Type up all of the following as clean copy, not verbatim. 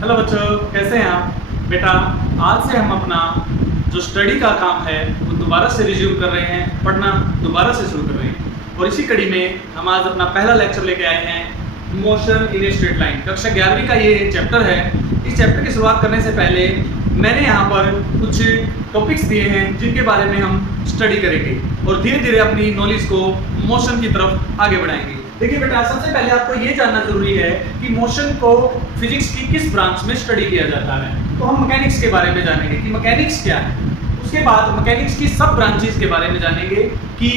Hello बच्चों, कैसे हैं आप? बेटा, आज से हम अपना जो स्टडी का काम है वो दोबारा से रिज्यूम कर रहे हैं, पढ़ना दोबारा से शुरू कर रहे हैं। और इसी कड़ी में हम आज अपना पहला लेक्चर लेके आए हैं, motion in a straight line. कक्षा 11वीं का ये चैप्टर है। इस चैप्टर की शुरुआत करने से पहले मैंने यहाँ पर कुछ टॉपिक्स दिए हैं जिनके बारे में हम स्टडी करेंगे और धीरे धीरे अपनी नॉलेज को मोशन की तरफ आगे बढ़ाएंगे। देखिए बेटा, सबसे पहले आपको ये जानना जरूरी है कि मोशन को फिजिक्स की किस ब्रांच में स्टडी किया जाता है। तो हम मैकेनिक्स के बारे में जानेंगे कि मैकेनिक्स क्या है। उसके बाद मैकेनिक्स की सब ब्रांचेस के बारे में जानेंगे कि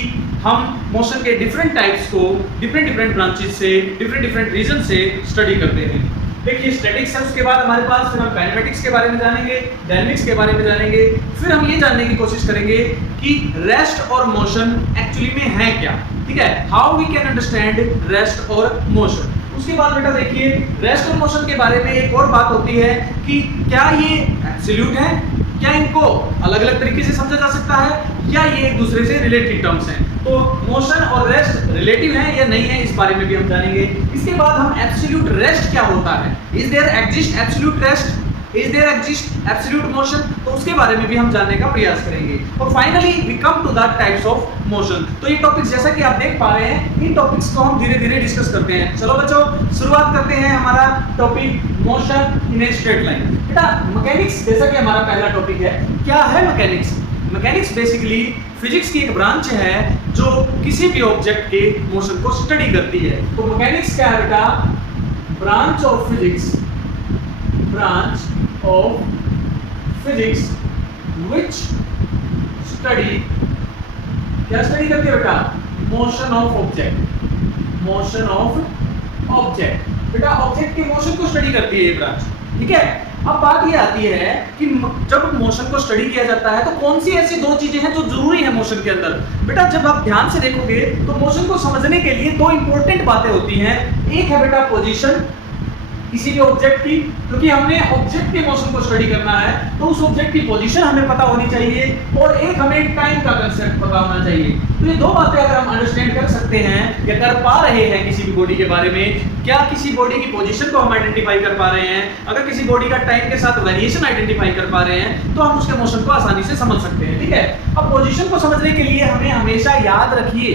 हम मोशन के डिफरेंट टाइप्स को डिफरेंट ब्रांचेस से डिफरेंट रीजन से स्टडी करते हैं। देखिए, स्टैटिक्स है, उसके बाद हमारे पास फिर हम काइनेमेटिक्स के बारे में जानेंगे, डायनेमिक्स के बारे में जानेंगे। फिर हम ये जानने की कोशिश करेंगे कि रेस्ट और मोशन एक्चुअली में है क्या। ठीक है, how we can understand rest और मोशन। उसके बाद बेटा देखिए, रेस्ट और मोशन के बारे में एक और बात होती है कि क्या ये एब्सोल्यूट है, क्या इनको अलग अलग तरीके से समझा जा सकता है या ये एक दूसरे से रिलेटेड टर्म्स हैं। तो मोशन और रेस्ट रिलेटिव है या नहीं है, इस बारे में भी हम जानेंगे। इसके बाद हम एब्सोल्यूट रेस्ट क्या होता है, is there exist absolute rest, is there exist absolute motion, तो उसके बारे में भी हम जानने का प्रयास करेंगे। और finally we come to the types of motion. तो ये टॉपिक्स जैसा कि आप देख पा रहे हैं, इन टॉपिक्स को हम धीरे धीरे डिस्कस करते हैं। चलो बच्चों, शुरुआत करते हैं हमारा topic motion in a straight line. बेटा, मैकेनिक्स जैसा कि हमारा पहला टॉपिक है, क्या है मैकेनिक्स? मैकेनिक्स बेसिकली फिजिक्स की एक ब्रांच है जो किसी भी ऑब्जेक्ट के मोशन को स्टडी करती है। तो मैकेनिक्स क्या है बेटा? Branch of physics, branch of physics which study, क्या स्टडी करती है बेटा? Motion of object, motion of object. बेटा, ऑब्जेक्ट के मोशन को स्टडी करती है ये ब्रांच। ठीक है, अब बात ये आती है कि जब मोशन को स्टडी किया जाता है तो कौन सी ऐसी दो चीजें हैं जो जरूरी है मोशन के अंदर। बेटा, जब आप ध्यान से देखोगे तो मोशन को समझने के लिए दो इंपॉर्टेंट बातें होती हैं। एक है बेटा पोजीशन किसी भी ऑब्जेक्ट की, क्योंकि हमने ऑब्जेक्ट के मोशन को स्टडी करना है तो उस ऑब्जेक्ट की पोजीशन हमें पता होनी चाहिए, और एक हमें टाइम का कांसेप्ट पता होना चाहिए। तो ये दो बातें अगर हम अंडरस्टैंड कर सकते हैं या कर पा रहे हैं किसी भी बॉडी के बारे में, क्या किसी बॉडी की पोजीशन को हम आइडेंटिफाई कर पा रहे हैं, अगर किसी बॉडी का टाइम के साथ वेरिएशन आइडेंटिफाई कर पा रहे हैं, तो हम उसके मोशन को आसानी से समझ सकते हैं। ठीक है, अब पोजीशन को समझने के लिए हमें हमेशा याद रखिए,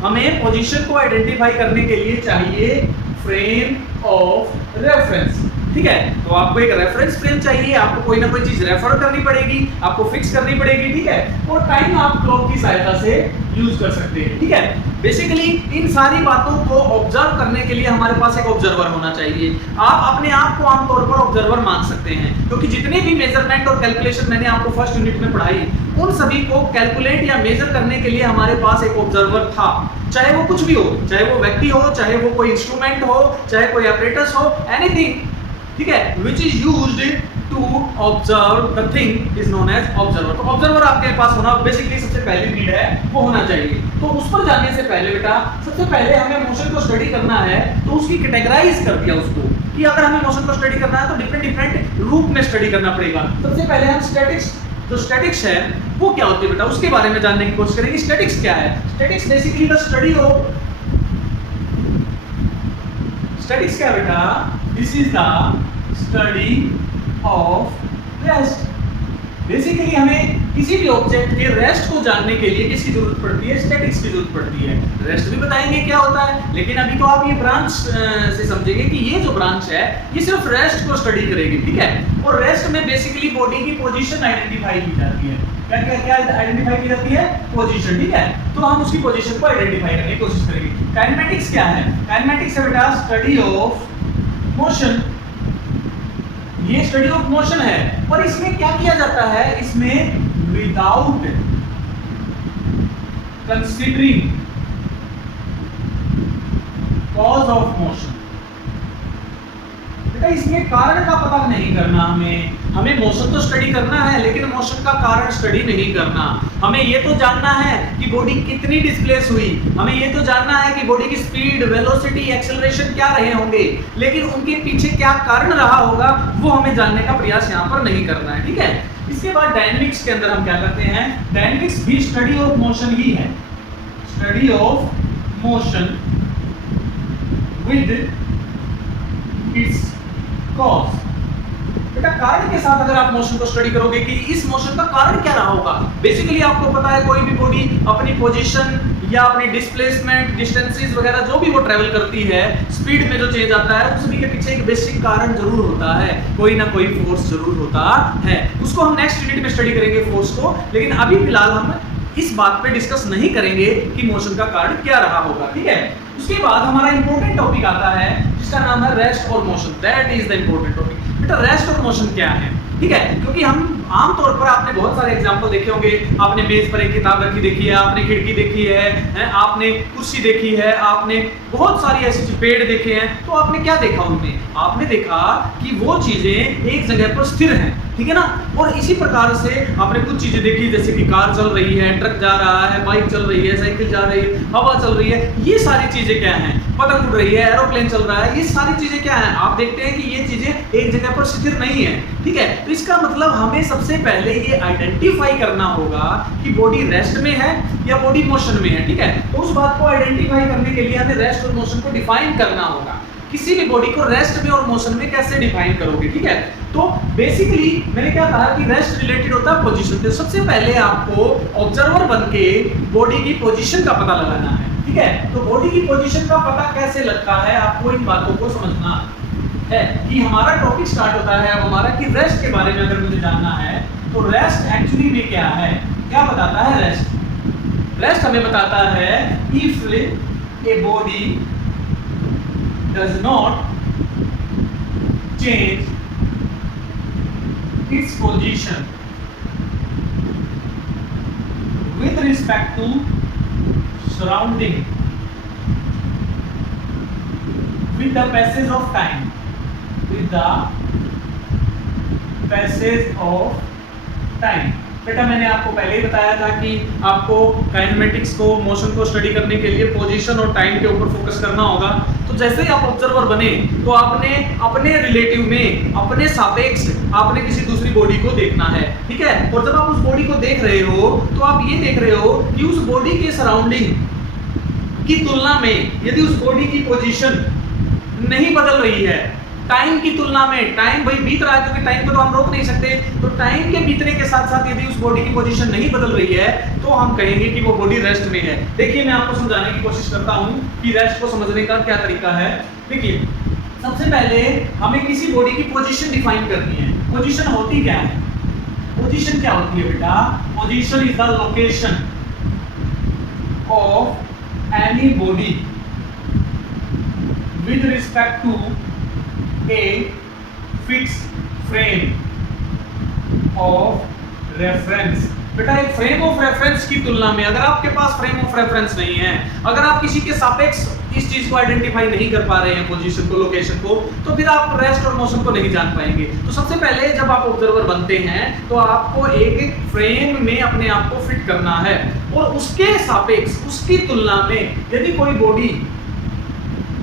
हमें पोजीशन को आइडेंटिफाई करने के लिए चाहिए फ्रेम ऑफ रेफरेंस। ठीक है, तो आपको एक रेफरेंस फ्रेम चाहिए, आपको कोई ना कोई चीज रेफर करनी पड़ेगी, आपको फिक्स करनी पड़ेगी। ठीक है, और टाइम आप क्लॉक की सहायता से यूज कर सकते हैं। ठीक है, बेसिकली इन सारी बातों को ऑब्जर्व करने के लिए हमारे पास एक ऑब्जर्वर होना चाहिए। आप अपने आप को आमतौर पर ऑब्जर्वर मान सकते हैं, क्योंकि जितने भी मेजरमेंट और कैलकुलेशन मैंने आपको फर्स्ट यूनिट में पढ़ाई, उन सभी को कैलकुलेट या मेजर करने के लिए हमारे पास एक ऑब्जर्वर था। चाहे वो कुछ भी हो, चाहे वो व्यक्ति हो, चाहे वो कोई इंस्ट्रूमेंट हो, चाहे कोई ऑपरेटर्स हो, एनीथिंग। ठीक है, which is used to observe the thing is known as observer। तो ऑब्जर्वर आपके पास होना बेसिकली सबसे पहली नीड है, वो होना चाहिए। तो उस पर जाने से पहले बेटा, सबसे पहले हमें मोशन को स्टडी करना है तो उसकी कैटेगराइज कर दिया उसको, कि अगर हमें मोशन को स्टडी करना है तो डिफरेंट रूप में स्टडी करना पड़ेगा। सबसे पहले हम स्टैटिक्स, जो स्टैटिक्स है वो क्या होती है बेटा, उसके बारे में जानने की कोशिश करेंगे। स्टैटिक्स क्या है? Statics basically the study of, statics क्या है बेटा? This is the study of rest. Basically हमें किसी भी ऑब्जेक्ट के रेस्ट को जानने के लिए किसकी जरूरत पड़ती है? स्टैटिक्स की जरूरत पड़ती है। रेस्ट भी बताएंगे क्या होता है, लेकिन अभी तो आप ये ब्रांच से समझेंगे कि ये जो ब्रांच है ये सिर्फ रेस्ट को स्टडी करेगी। ठीक है, और रेस्ट में बेसिकली बॉडी की पोजीशन आइडेंटिफाई की जाती है। क्या क्या क्या आइडेंटिफाई की जाती है? पोजीशन। ठीक है, तो हम उसकी पोजीशन को आइडेंटिफाई करने की कोशिश करेंगे। काइनेमेटिक्स क्या है? काइनेमेटिक्स है बेटा स्टडी ऑफ मोशन। ये स्टडी ऑफ मोशन है, और इसमें क्या किया जाता है? इसमें without considering cause of motion, बेटा इसमें कारण का पता नहीं करना। हमें मोशन तो स्टडी करना है, लेकिन मोशन का कारण स्टडी नहीं करना। हमें ये तो जानना है कि बॉडी कितनी डिस्प्लेस हुई, हमें ये तो जानना है कि बॉडी की स्पीड, वेलोसिटी, एक्सेलरेशन क्या रहे होंगे, लेकिन उनके पीछे क्या कारण रहा होगा वो हमें जानने का प्रयास यहाँ पर नहीं करना है। ठीक है, इसके बाद डायनेमिक्स के अंदर हम क्या करते हैं? डायनेमिक्स भी स्टडी ऑफ मोशन ही है, study of motion with its cause. बेटा कारण के साथ अगर आप मोशन को स्टडी करोगे कि इस मोशन का कारण क्या रहा होगा, बेसिकली आपको पता है कोई भी बॉडी अपनी पोजीशन या अपनी डिस्प्लेसमेंट, डिस्टेंसेस वगैरह जो भी वो ट्रैवल करती है, स्पीड में जो चेंज आता है, उस सभी के पीछे एक बेसिक कारण जरूर होता है, कोई ना कोई फोर्स जरूर होता है। उसको हम नेक्स्ट यूनिट में स्टडी करेंगे फोर्स को, लेकिन अभी फिलहाल हम इस बात पे डिस्कस नहीं करेंगे कि मोशन का कारण क्या रहा होगा, ठीक है। उसके बाद हमारा इंपॉर्टेंट टॉपिक आता है जिसका नाम है रेस्ट और motion. That is the important topic. बेटा रेस्ट और मोशन क्या है, ठीक है, क्योंकि हम आमतौर पर आपने बहुत सारे एग्जांपल देखे होंगे। आपने मेज पर एक किताब रखी देखी है, आपने खिड़की देखी है, आपने कुर्सी देखी है, आपने बहुत सारी ऐसी पेड़ देखे हैं, तो आपने क्या देखा उनमें? आपने देखा कि वो चीजें एक जगह पर स्थिर हैं, ठीक है ना। और इसी प्रकार से आपने कुछ चीजें देखी जैसे कि कार चल रही है, ट्रक जा रहा है, बाइक चल रही है, साइकिल जा रही है, हवा चल रही है, ये सारी चीजें क्या हैं? पतंग उड़ रही है, एरोप्लेन चल रहा है, ये सारी चीजें क्या हैं? आप देखते हैं कि ये चीजें एक जगह पर स्थिर नहीं है, ठीक है। तो इसका मतलब हमें सबसे पहले ये आइडेंटिफाई करना होगा कि बॉडी रेस्ट में है या बॉडी मोशन में है, ठीक है। तो उस बात को आइडेंटिफाई करने के लिए हमें रेस्ट और मोशन को डिफाइन करना होगा। किसी भी बॉडी को रेस्ट में और मोशन में कैसे डिफाइन करोगे, ठीक है। तो बेसिकली मैंने क्या कहा कि रेस्ट रिलेटेड होता है पोजीशन से। सबसे पहले आपको ऑब्जर्वर बनके बॉडी की पोजीशन का पता लगाना है, ठीक है। तो बॉडी की पोजीशन का पता कैसे लगता है, आपको इन बातों को समझना है कि हमारा टॉपिक स्टार्ट होता है अब हमारा कि रेस्ट के बारे में अगर मुझे जानना है तो रेस्ट एक्चुअली में क्या है, क्या बताता है रेस्ट? रेस्ट हमें बताता है if a body does not change its position with respect to surrounding with the passage of time, with the passage of time। बेटा मैंने आपको पहले ही बताया था कि आपको काइनेमेटिक्स को, मोशन को स्टडी करने के लिए पोजीशन और टाइम के ऊपर फोकस करना होगा। तो जैसे ही आप ऑब्जर्वर बने तो आपने अपने रिलेटिव में, अपने सापेक्ष आपने किसी दूसरी बॉडी को देखना है, ठीक है। और जब आप उस बॉडी को देख रहे हो तो आप ये देख रहे हो कि उस बॉडी के सराउंडिंग की तुलना में यदि उस बॉडी की पोजीशन नहीं बदल रही है, टाइम की तुलना में, टाइम भाई बीत रहा है क्योंकि टाइम को तो हम रोक नहीं सकते, तो टाइम के बीतने के साथ साथ यदि उस बॉडी की पोजीशन नहीं बदल रही है तो हम कहेंगे कि वो बॉडी रेस्ट में है। देखिए मैं आपको समझाने की कोशिश करता हूं कि रेस्ट को समझने का क्या तरीका है। देखिए सबसे पहले हमें किसी बॉडी की पोजीशन डिफाइन करनी है। पोजीशन होती क्या है? पोजीशन क्या होती है बेटा? Position is the location of any body with respect to a fixed frame of reference। बेटा एक फ्रेम ऑफ रेफरेंस की तुलना में अगर आपके पास फ्रेम ऑफ रेफरेंस नहीं है, अगर आप किसी के सापेक्ष इस चीज को आइडेंटिफाई नहीं कर पा रहे हैं, पोजीशन को, लोकेशन को, तो फिर आप रेस्ट और मोशन को नहीं जान पाएंगे। तो सबसे पहले जब आप ऑब्जर्वर बनते हैं तो आपको एक फ्रेम में अपने आप को फिट करना है और उसके सापेक्ष, उसकी तुलना में यदि कोई बॉडी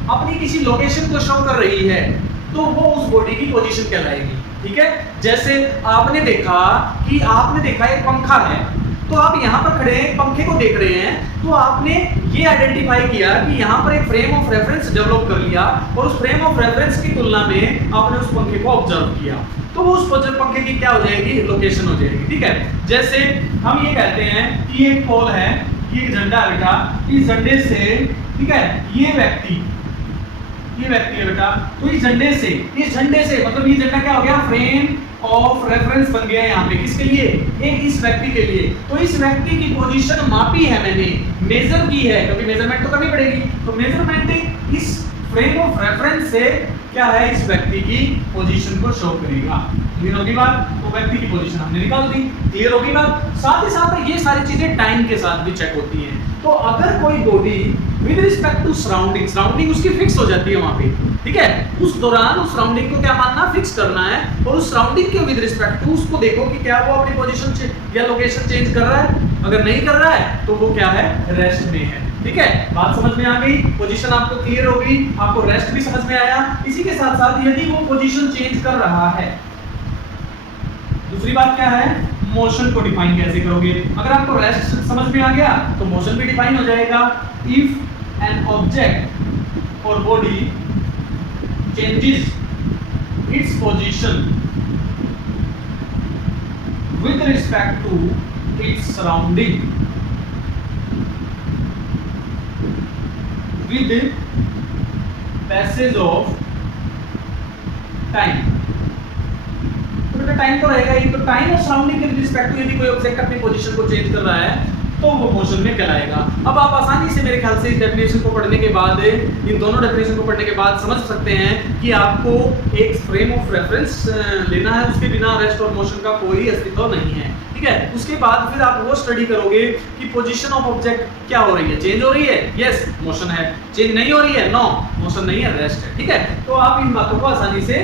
अपनी किसी लोकेशन को शो कर रही है तो वो उस बॉडी की पोजीशन कहलाएगी, ठीक है। जैसे आपने देखा एक पंखा है, तो आप यहाँ पर खड़े हैं, पंखे को देख रहे हैं, तो आपने ये आइडेंटिफाई किया कि यहाँ पर एक फ्रेम ऑफ रेफरेंस डेवलप कर लिया और उस फ्रेम ऑफ रेफरेंस की तुलना में आपने उस पंखे को ऑब्जर्व किया, तो वो उस पंखे की क्या हो जाएगी? लोकेशन हो जाएगी, ठीक है। जैसे हम ये कहते हैं कि एक पोल है, ये एक झंडा है बेटा, इस झंडे से, ठीक है, ये व्यक्ति है बेटा, तो इस झंडे से मतलब ये झंडा क्या हो गया? फ्रेम ऑफ रेफरेंस बन गया यहाँ पे। किसके लिए? इस व्यक्ति के लिए। तो इस व्यक्ति की पोजीशन मापी है मैंने, मेजर की है, क्योंकि मेजरमेंट तो करनी पड़ेगी। तो मेजरमेंट इस फ्रेम ऑफ रेफरेंस से क्या है? इस व्यक्ति की पोजीशन को शो करेगा। क्लियर होगी बात? तो व्यक्ति की पोजीशन हमने निकाल दी। क्लियर होगी बात? साथ ही साथ ये सारी चीजें टाइम के साथ भी चेक होती हैं। तो अगर कोई body with respect to surrounding उसकी फिक्स हो जाती है वहां पे, ठीक है, उस दौरान उस सराउंडिंग को क्या मानना? फिक्स करना है और उस सराउंडिंग के विद रिस्पेक्ट टू उसको देखो कि क्या वो अपनी पोजीशन या लोकेशन चेंज कर रहा है। अगर नहीं कर रहा है तो वो क्या है? रेस्ट में है, ठीक है। बात समझ में आ गई? पोजीशन आपको क्लियर होगी, आपको रेस्ट भी समझ में आया। इसी के साथ साथ यदि वो पोजीशन चेंज कर रहा है, दूसरी बात क्या है? मोशन को डिफाइन कैसे करोगे? अगर आपको रेस्ट समझ में आ गया तो मोशन भी डिफाइन हो जाएगा। इफ एन ऑब्जेक्ट और body changes its position with respect to its surrounding, with passage of time। तो बेटा टाइम तो रहेगा ही, तो टाइम और सराउंडिंग के रिस्पेक्ट टू यदि कोई ऑब्जेक्ट अपनी पोजीशन को चेंज कर रहा है तो वो मोशन में कहलाएगा। अब आप आसानी से मेरे ख्याल से इस डेफिनेशन को पढ़ने के बाद, इन दोनों डेफिनेशन को पढ़ने के बाद समझ सकते हैं कि आपको एक फ्रेम ऑफ रेफरेंस लेना है, उसके बिना रेस्ट और मोशन का कोई अस्तित्व नहीं है। ठीक है, उसके बाद फिर आप वो स्टडी करोगे कि पोजीशन ऑफ ऑब्जेक्ट क्या हो रही है, चेंज हो रही है, यस मोशन है, चेंज नहीं हो रही है, नो मोशन नहीं है, रेस्ट है। ठीक है, तो आप इन बातों को आसानी से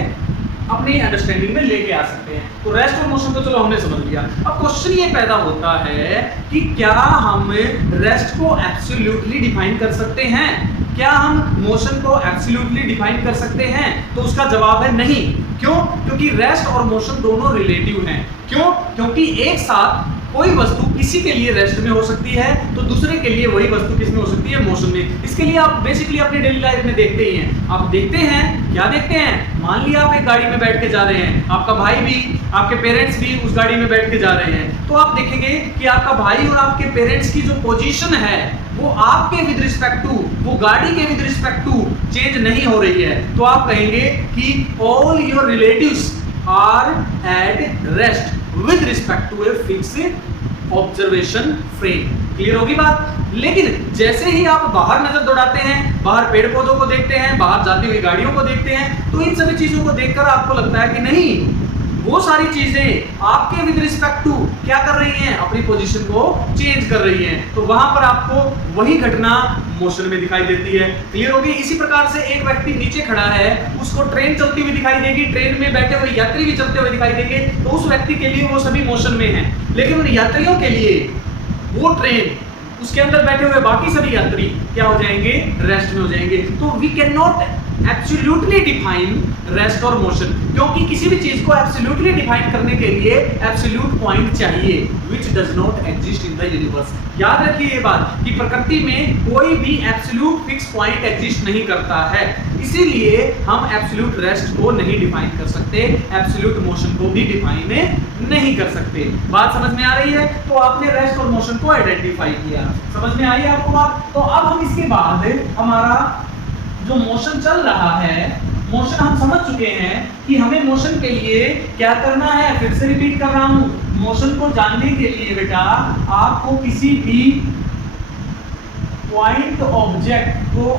अपनी अंडरस्टैंडिंग में लेके आ सकते हैं। तो रेस्ट और मोशन तो चलो हमने समझ लिया। अब क्वेश्चन ये पैदा होता है कि क्या हम रेस्ट को एब्सोल्युटली डिफाइन कर सकते हैं, क्या हम मोशन को एब्सोल्युटली डिफाइन कर सकते हैं? तो उसका जवाब है नहीं। क्यों? क्योंकि रेस्ट और मोशन दोनों रिलेटिव हैं। क्यों? क्योंकि एक साथ कोई वस्तु किसी के लिए रेस्ट में हो सकती है तो दूसरे के लिए वही वस्तु किस में हो सकती है, मोशन में। इसके लिए आप बेसिकली अपनी डेली लाइफ में देखते ही हैं। आप देखते हैं, क्या देखते हैं? मान लिया आप एक गाड़ी में बैठ के जा रहे हैं, आपका भाई भी, आपके पेरेंट्स भी उस गाड़ी में बैठ के जा रहे हैं, तो आप देखेंगे कि आपका भाई और आपके पेरेंट्स की जो पोजीशन है वो आपके विद रिस्पेक्ट टू, वो गाड़ी के विद रिस्पेक्ट टू चेंज नहीं हो रही है। तो आप कहेंगे कि all your relatives are at rest with respect to a fixed observation frame। Clear होगी बात? लेकिन जैसे ही आप बाहर नजर दौड़ाते हैं, बाहर पेड़ पौधों को देखते हैं, बाहर जाती हुई गाड़ियों को देखते हैं, तो इन सभी चीजों को देखकर आपको लगता है कि नहीं, वो सारी चीजें आपके विद रिस्पेक्ट टू क्या कर रही हैं, अपनी पोजीशन को चेंज कर रही हैं। तो वहां पर आपको वही घटना मोशन में दिखाई देती है। क्लियर होगी? इसी प्रकार से एक व्यक्ति नीचे खड़ा है, उसको ट्रेन चलती हुई दिखाई देगी, ट्रेन में बैठे हुए यात्री भी चलते हुए दिखाई देंगे, तो उस व्यक्ति के लिए वो सभी मोशन में हैं। लेकिन उन यात्रियों के लिए वो ट्रेन, उसके अंदर बैठे हुए बाकी सभी यात्री क्या हो जाएंगे, रेस्ट में हो जाएंगे। तो we can not absolutely define rest और मोशन, क्योंकि किसी भी चीज को एब्सोल्युटली डिफाइन करने के लिए एब्सोल्यूट पॉइंट चाहिए, which does not exist in the universe. याद रखिए ये बात कि प्रकृति में कोई भी एब्सोल्यूट फिक्स पॉइंट एग्जिस्ट नहीं करता है, इसीलिए हम एब्सोल्यूट रेस्ट को नहीं डिफाइन कर सकते, एब्सोल्यूट मोशन को भी डिफाइन नहीं कर सकते। बात समझ में आ रही है? तो आपने रेस्ट और मोशन को आइडेंटिफाई किया, समझ में आई आपको बात? तो अब हम इसके बाद हमारा जो मोशन चल रहा है, मोशन हम समझ चुके हैं कि हमें मोशन के लिए क्या करना है। फिर से रिपीट कर रहा हूं, मोशन को जानने के लिए बेटा आपको किसी भी पॉइंट ऑब्जेक्ट को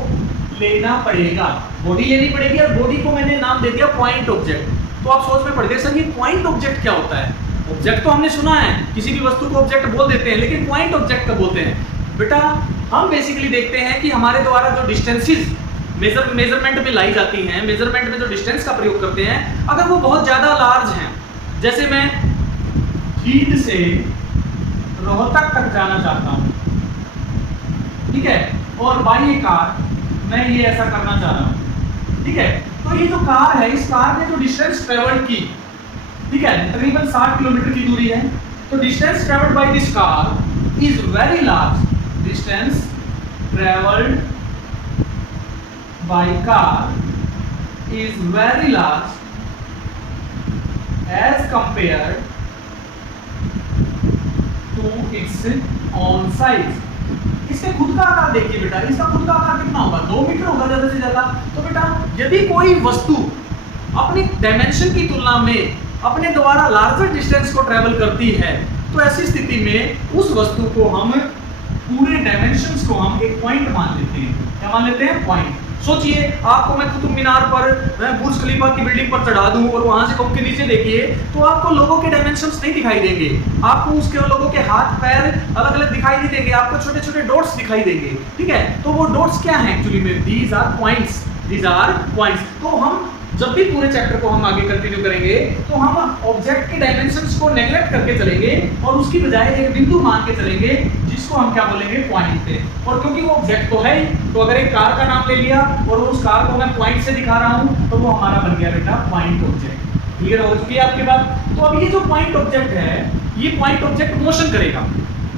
लेना पड़ेगा, बॉडी लेनी पड़ेगी, और बॉडी को मैंने नाम दे दिया पॉइंट ऑब्जेक्ट। तो आप सोच में पड़ गए सर ये पॉइंट ऑब्जेक्ट क्या होता है? ऑब्जेक्ट तो हमने सुना है, किसी भी वस्तु को ऑब्जेक्ट बोल देते हैं, लेकिन पॉइंट ऑब्जेक्ट कब बोलते हैं? बेटा हम बेसिकली देखते हैं कि हमारे द्वारा जो डिस्टेंसेस मेजरमेंट में लाई जाती हैं, मेजरमेंट में जो डिस्टेंस का प्रयोग करते हैं, अगर वो बहुत ज्यादा लार्ज हैं, जैसे मैं जींद से रोहतक तक जाना चाहता हूं, ठीक है, और बाई कार मैं ये ऐसा करना चाह रहा हूं, ठीक है, तो ये जो कार है, इस कार ने जो डिस्टेंस ट्रेवल्ड की, ठीक है, तकरीबन 60 किलोमीटर की दूरी है, तो distance travelled by this car is very large, distance travelled by car is very large as compared to its own size। इसके खुद का आकार देखिए बेटा, इसका खुद का आकार कितना होगा? 2 मीटर होगा ज्यादा से ज्यादा। तो बेटा यदि कोई वस्तु अपनी डायमेंशन की तुलना में अपने द्वारा लार्जर डिस्टेंस को ट्रेवल करती है, तो ऐसी स्थिति में उस वस्तु को हम पूरे डायमेंशंस को हम एक पॉइंट मान लेते हैं। क्या मान लेते हैं? पॉइंट। सोचिए आपको मैं कुतुब मीनार पर, मैं बुर्ज खलीफा की बिल्डिंग पर चढ़ा दूं और वहां से कहूं के नीचे देखिए, तो आपको लोगों के डायमेंशंस नहीं दिखाई देंगे, आपको उसके लोगों के हाथ पैर अलग अलग दिखाई नहीं देंगे, आपको छोटे छोटे डॉट्स दिखाई देंगे, ठीक है। तो वो डॉट्स क्या हैं एक्चुअली में? These are points, these are points. तो हम जब भी पूरे चैप्टर को हम आगे कंटिन्यू करेंगे तो हम ऑब्जेक्ट के डायमेंशंस को नेग्लेक्ट करके चलेंगे और उसकी बजाय एक बिंदु मान के चलेंगे जिसको हम क्या बोलेंगे? पॉइंट पे। और क्योंकि वो ऑब्जेक्ट तो है ही, तो अगर एक कार का नाम ले लिया और उस कार को मैं पॉइंट से दिखा रहा हूं, तो वो हमारा बन गया बेटा पॉइंट ऑब्जेक्ट। क्लियर हो चुकी है आपके बात? तो अब ये जो पॉइंट ऑब्जेक्ट है, ये पॉइंट ऑब्जेक्ट मोशन करेगा,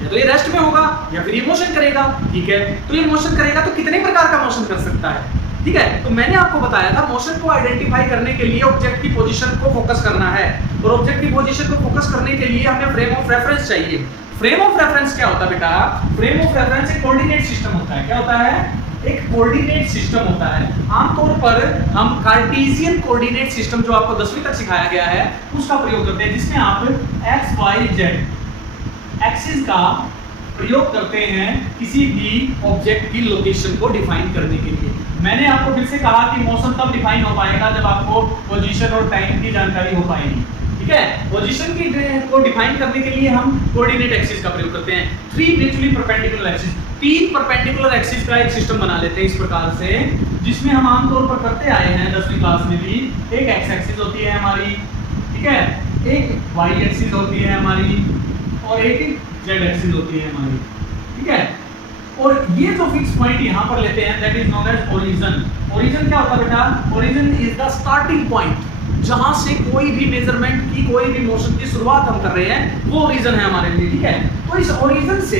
या तो ये रेस्ट में होगा या फिर ये मोशन करेगा, ठीक है। तो ये मोशन करेगा तो कितने प्रकार का मोशन कर सकता है? ठीक है। तो मैंने आपको बताया था मोशन को आइडेंटिफाई करने के लिए ऑब्जेक्ट की पोजीशन को फोकस करना है, और ऑब्जेक्ट की पोजीशन को फोकस करने के लिए हमें फ्रेम ऑफ रेफरेंस चाहिए। फ्रेम ऑफ रेफरेंस क्या होता है बेटा? फ्रेम ऑफ रेफरेंस एक कोऑर्डिनेट सिस्टम होता है। क्या होता है? एक कोऑर्डिनेट सिस्टम होता है। आमतौर पर हम कार्टेशियन कोऑर्डिनेट सिस्टम जो आपको 10वीं तक सिखाया गया है उसका प्रयोग करते हैं, जिसमें आप x y z एक्सिस का प्रयोग करते हैं किसी भी ऑब्जेक्ट की लोकेशन को डिफाइन करने के लिए। मैंने आपको फिर से कहा कि मोशन तब डिफाइन हो पाएगा जब आपको पोजीशन और टाइम की जानकारी हो पाएगी। ठीक है, पोजीशन की को डिफाइन करने के लिए हम कोऑर्डिनेट एक्सिस का प्रयोग करते हैं। 3 mutually perpendicular axis, 3 perpendicular axis का एक सिस्टम बना लेते हैं इस प्रकार से, जिसमें हम आमतौर पर करते आए हैं 10वीं क्लास में भी। एक एक्स एक्सिस होती है हमारी, ठीक है, एक वाई एक्सिस होती है हमारी, और एक जेड एक्सिस होती है हमारी। ठीक है, और ये जो फिक्स पॉइंट यहाँ पर लेते हैं that is known as origin. Origin क्या होता है बेटा? Origin is the starting point, जहां से कोई भी मेजरमेंट की, कोई भी मोशन की शुरुआत हम कर रहे हैं, वो ओरिजिन है हमारे लिए। ठीक है, तो इस ओरिजिन से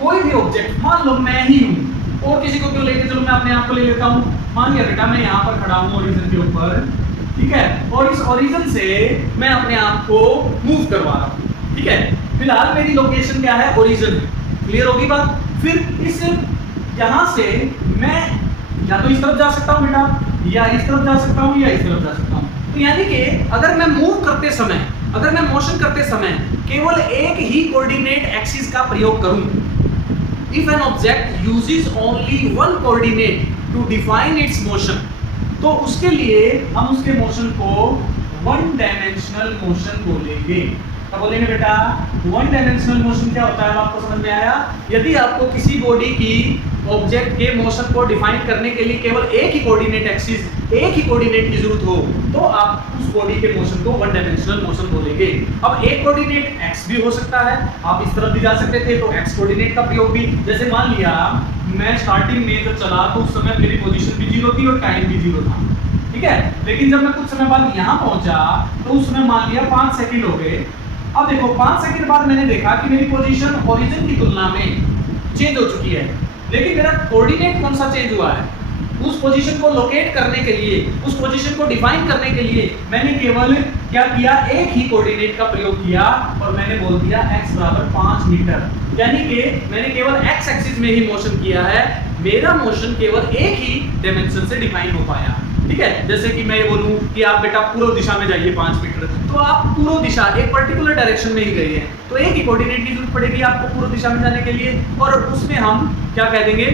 कोई भी ऑब्जेक्ट, मान लो मैं ही हूं, और किसी को क्यों लेके चलो, मैं अपने आप को ले लेता हूं। मान लिया बेटा मैं यहाँ पर खड़ा हूं ओरिजिन के ऊपर, ठीक है, और इस ओरिजिन से मैं अपने आप को मूव करवा रहा हूँ। ठीक है, फिलहाल मेरी लोकेशन क्या है? ओरिजिन। क्लियर होगी बात? फिर इस यहाँ से मैं या तो इस तरफ जा सकता हूँ बेटा, या इस तरफ जा सकता हूँ, या इस तरफ जा सकता हूँ। तो यानी कि अगर मैं मूव करते समय, अगर मैं मोशन करते समय केवल एक ही कोऑर्डिनेट एक्सिस का प्रयोग करूं, if an object uses only one coordinate to define its motion, तो उसके लिए हम उसके मोशन को वन डायमेंशनल मोशन बोलेंगे। क्या बोलेंगे बेटा? वन डायमेंशनल मोशन क्या होता है आपको समझ में आया? यदि आपको किसी बॉडी की, ऑब्जेक्ट के मोशन को डिफाइन करने के लिए केवल एक ही कोऑर्डिनेट एक्सिस, एक ही कोऑर्डिनेट की जरूरत हो, तो आप उस बॉडी के मोशन को वन डायमेंशनल मोशन बोलेंगे। अब एक कोऑर्डिनेट x भी हो सकता है, आप इस तरफ भी जा सकते थे तो x कोऑर्डिनेट का प्रयोग भी, जैसे मान लिया मैं स्टार्टिंग में जब चला तो उस समय मेरी पोजीशन भी 0 थी और टाइम भी 0 था। ठीक है, लेकिन जब मैं कुछ समय बाद यहाँ पहुंचा तो उस समय मान लिया 5 सेकंड हो गए। अब देखो 5 सेकंड बाद मैंने देखा कि मेरी पोजीशन ओरिजिन की तुलना में चेंज हो चुकी है, लेकिन मेरा कोऑर्डिनेट कौन सा चेंज हुआ है? उस पोजीशन को लोकेट करने के लिए, उस पोजीशन को डिफाइन करने के लिए मैंने केवल क्या किया? एक ही कोऑर्डिनेट का प्रयोग किया, और मैंने बोल दिया x बराबर 5 मीटर। यानी कि मैंने केवल x एक्सिस में ही मोशन किया है, मेरा मोशन केवल एक ही डायमेंशन से डिफाइन हो पाया। ठीक है, जैसे कि मैं ये बोलूं कि आप बेटा पूर्व दिशा में जाइए 5 मीटर, तो आप पूर्व दिशा एक पर्टिकुलर डायरेक्शन में ही गए हैं, तो एक ही कोऑर्डिनेट की जरूरत पड़ेगी आपको पूर्व दिशा में जाने के लिए, और उसमें हम क्या कह देंगे?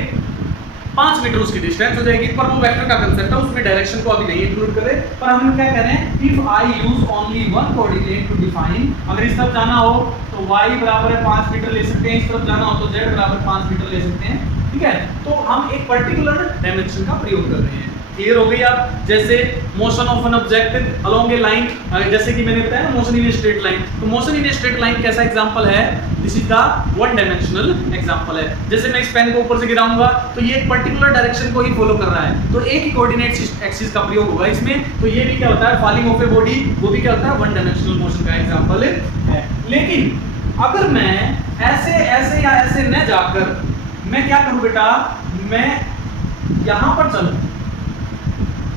5 मीटर उसकी डिस्टेंस हो जाएगी। पर वो वेक्टर का कांसेप्ट है, उसमें डायरेक्शन को अभी नहीं इंक्लूड करें, पर हम क्या कह रहे हैं? If I use only one coordinate to define, अगर इस तरफ जाना हो तो y बराबर है 5 मीटर ले सकते हैं, इस तरफ जाना हो तो z बराबर 5 मीटर ले सकते हैं। ठीक है, तो हम एक पर्टिकुलर डायमेंशन का प्रयोग कर रहे हैं। क्लियर हो गई आप? जैसे motion of an object along a line, जैसे कि मैंने बताया ना motion in a straight line, तो motion in a straight line कैसा एग्जांपल है? This is the one dimensional example है। जैसे मैं इस पेन को ऊपर से गिराऊंगा तो ये एक पर्टिकुलर डायरेक्शन को ही फॉलो कर रहा है, तो एक ही कोऑर्डिनेट एक्सिस का प्रयोग होगा इसमें। तो ये भी क्या होता है? फॉलिंग ऑफ ए बॉडी, वो भी क्या होता है? वन डायमेंशनल मोशन का एग्जांपल है। लेकिन अगर मैं ऐसे ऐसे या ऐसे न जाकर मैं क्या करूं बेटा? मैं यहां पर चलूं,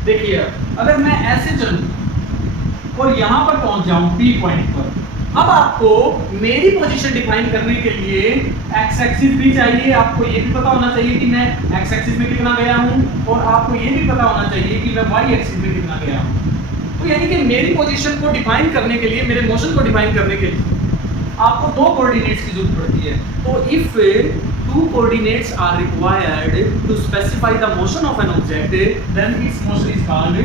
देखिए अगर मैं ऐसे चलूं और यहां पर पहुंच जाऊं P पॉइंट पर, अब आपको मेरी पोजीशन डिफाइन करने के लिए x एक्सिस भी चाहिए, आपको ये भी पता होना चाहिए कि मैं x एक्सिस में कितना गया हूं, और आपको ये भी पता होना चाहिए कि मैं y एक्सिस में कितना गया हूं। तो यानी कि मेरी पोजीशन को डिफाइन करने के लिए, मेरे मोशन को डिफाइन करने के लिए आपको दो कोऑर्डिनेट्स की जरूरत पड़ती है। तो if two coordinates are required to specify the motion of an object, then its motion is called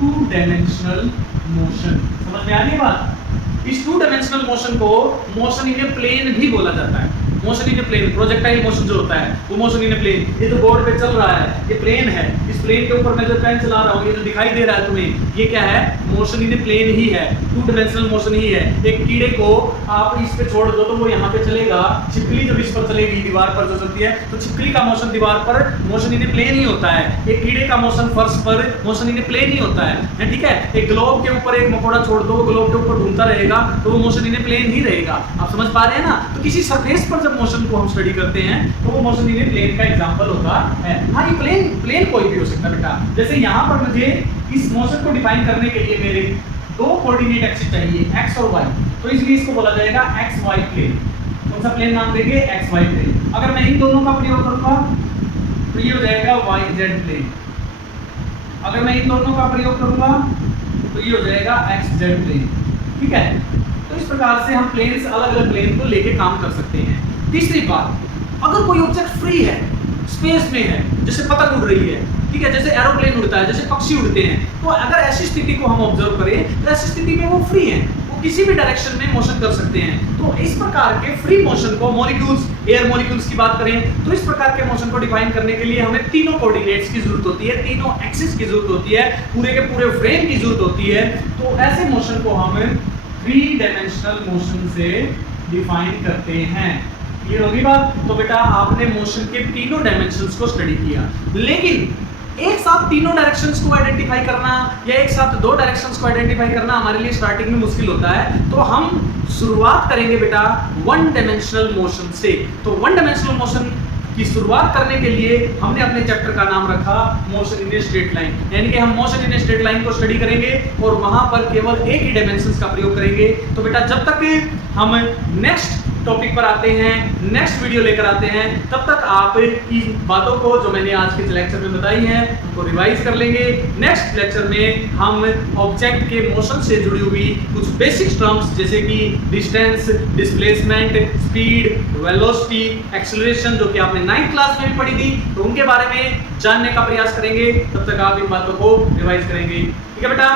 two-dimensional motion। समझ में आ रही है बात? इस टू डायमेंशनल मोशन को मोशन इन ए प्लेन भी बोला जाता है। Motion in a plane, projectile motion जो होता है वो मोशन इन ए प्लेन। ये जो बोर्ड पे चल रहा है ये प्लेन है, इस प्लेन के ऊपर मैं जो पेन चला रहा हूँ, ये जो दिखाई दे रहा है तुम्हें, ये क्या है? मोशन इन प्लेन ही है, टू डायमेंशनल मोशन ही है। एक कीड़े को आप इस पे छोड़ दो तो वो यहाँ पे चलेगा, छिपकली जब इस पर चलेगी दीवार पर जो चलती है तो छिपकली का मोशन दीवार पर मोशन इन प्लेन ही होता है, एक कीड़े का मोशन फर्श पर मोशन इन प्लेन ही होता है, ठीक है। एक ग्लोब के ऊपर एक मकोड़ा छोड़ दो, ग्लोब के ऊपर घूमता रहेगा तो वो मोशन इन प्लेन ही रहेगा। आप समझ पा रहे हैं ना? तो किसी सरफेस पर जब मोशन को हम स्टडी करते हैं तो वो मोशन इन प्लेन का एग्जांपल होता है। हाँ, ये प्लेन कोई भी हो सकता है बेटा। जैसे यहाँ पर मुझे इस मोशन को डिफाइन करने के लिए मेरे दो कोऑर्डिनेट एक्सिस चाहिए, एक्स और वाई, तो इसलिए इसको बोला जाएगा एक्स वाई प्लेन। कौन सा प्लेन नाम देंगे? X Y plane. अगर मैं इन दोनों का प्रयोग करूंगा तो ये हो जाएगा वाई जेड प्लेन। अगर मैं इन दोनों का प्रयोग करूंगा तो ये हो जाएगा एक्स जेड प्लेन, ठीक है। तो इस प्रकार से हम प्लेन्स, अलग अलग प्लेन को लेके काम कर सकते हैं। तीसरी बात, अगर कोई ऑब्जेक्ट फ्री है, स्पेस में है, जैसे पतंग उड़ रही है, ठीक है, जैसे एरोप्लेन उड़ता है, जैसे पक्षी उड़ते हैं, तो अगर ऐसी स्थिति को हम ऑब्जर्व करें तो ऐसी स्थिति में वो फ्री है, वो किसी भी डायरेक्शन में मोशन कर सकते हैं। तो इस प्रकार के फ्री मोशन को मॉलिक्यूल्स, एयर मॉलिक्यूल्स की बात करें तो इस प्रकार के मोशन को डिफाइन करने के लिए हमें तीनों कोऑर्डिनेट्स की जरूरत होती है, तीनों एक्सिस की जरूरत होती है, पूरे के पूरे फ्रेम की जरूरत होती है। तो ऐसे मोशन को हम 3 डायमेंशनल मोशन से डिफाइन करते हैं। क्लियर होगी बात? तो बेटा आपने मोशन के तीनों डायमेंशंस को स्टडी किया, लेकिन एक साथ तीनों डायरेक्शंस को आइडेंटिफाई करना या एक साथ दो डायरेक्शंस को आइडेंटिफाई करना हमारे लिए स्टार्टिंग में मुश्किल होता है। तो हम शुरुआत करेंगे बेटा 1 डायमेंशनल मोशन से। तो 1 डायमेंशनल मोशन की शुरुआत करने के लिए हमने अपने चैप्टर का नाम रखा motion in a straight line, यानी कि हम motion in a straight line को स्टडी करेंगे और वहां पर केवल एक ही डायमेंशंस का प्रयोग करेंगे। तो बेटा जब तक हम नेक्स्ट टॉपिक पर आते हैं, नेक्स्ट वीडियो लेकर आते हैं, तब तक आप इन बातों को जो मैंने आज के लेक्चर में बताई हैं उनको रिवाइज कर लेंगे। नेक्स्ट लेक्चर में हम ऑब्जेक्ट के मोशन से जुड़ी हुई कुछ बेसिक टर्म्स जैसे कि distance, displacement, speed, velocity, acceleration, जो कि आपने 9th क्लास में भी पढ़ी थी, तो उनके बारे में जानने का प्रयास करेंगे। तब तक आप इन बातों को रिवाइज करेंगे, ठीक है बेटा।